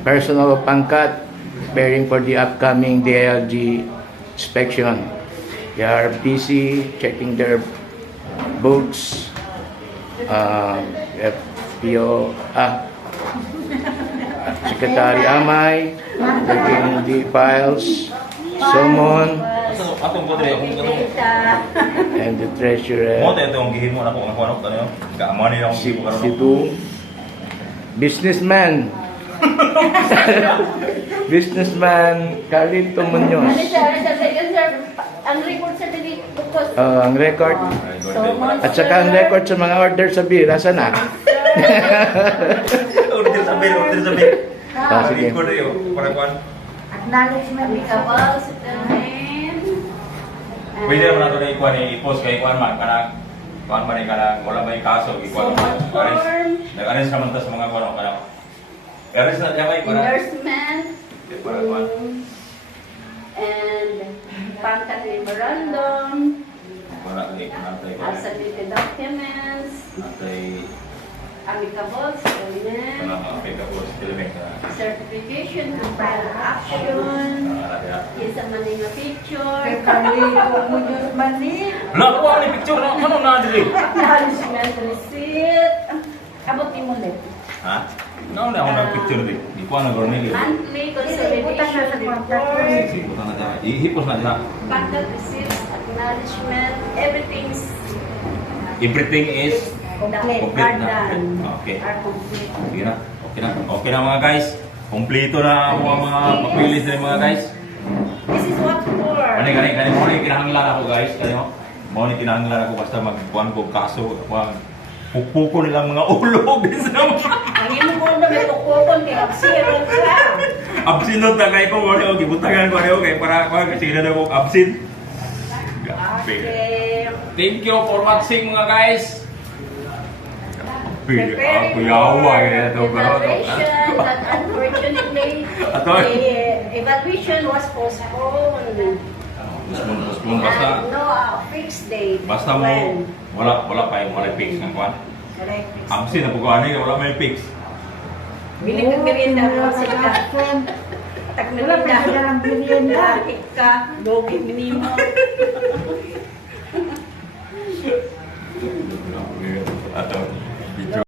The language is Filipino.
Personnel of Pangkat preparing for the upcoming DILG inspection. They are busy checking their books. FPO, Secretary Amay, checking the files. Summon, Atong ko dire akong katong and the treasurer. mo tayo itong gihimo na ko ang kuno ano ka mo ni akong gibo karon. Cebu. Businessman. Businessman Carlito Munoz. Ang record sa dili bukos. Ang record. At saka ang record sa mga order sa beer. Asa na? Order sa bill, order sa bill. Sige. Ko dire para kuan. Acknowledgement Kabal sa tanin. Pwede naman nato na ikuan i-post kay kuan man kana kuan man kana wala may kaso ikuan. Nag-arrange naman ta sa mga kuan kana. Arrange na jamay para Endorsement para kuan. and pangkat memorandum, Wala kay natay ko. submitted documents, Natay amicable kana settlement, mga pika po sa telemek na. certification to file action, isa man nga picture, Wala ko ang picture na ano na dili. acknowledgement receipt, abot ni mo net. Ha? Nauna ako nag-picture di. Di ko na gorneli. Monthly consolidation report, Sige, buta na dyan. Ihipos na dyan. pangkat receipts, acknowledgement, everything's Everything is complete, complete are na. done, Okay. are complete. Sige na. Okay na. Okay na mga guys. Kompleto na ang mga papilis na mga guys. This is what for. Kani mo ni kinahanglan ako guys. Kani mo ni kinahanglan ako basta magkuhan ko kaso. Pupuko nilang mga ulo. Ang imo ko na may tukokon kay absirot ka. Absinot na kayo ko. Gibutangan ko rin kay para kasi na ako absent. Grabe. Okay. Thank you for watching mga guys. Preparing Ako yawa for kaya ito. evaluation that unfortunately Atoy. the evaluation was postponed. Postpone basta. And no fixed date. Basta mo when. wala pa yung wala fix ng kwan. Correct. Fixed Absent na pagkuhan niya wala may fix. Bili ka merienda mo sa ka. Tak merienda. Ika, dogi minimo. Atau video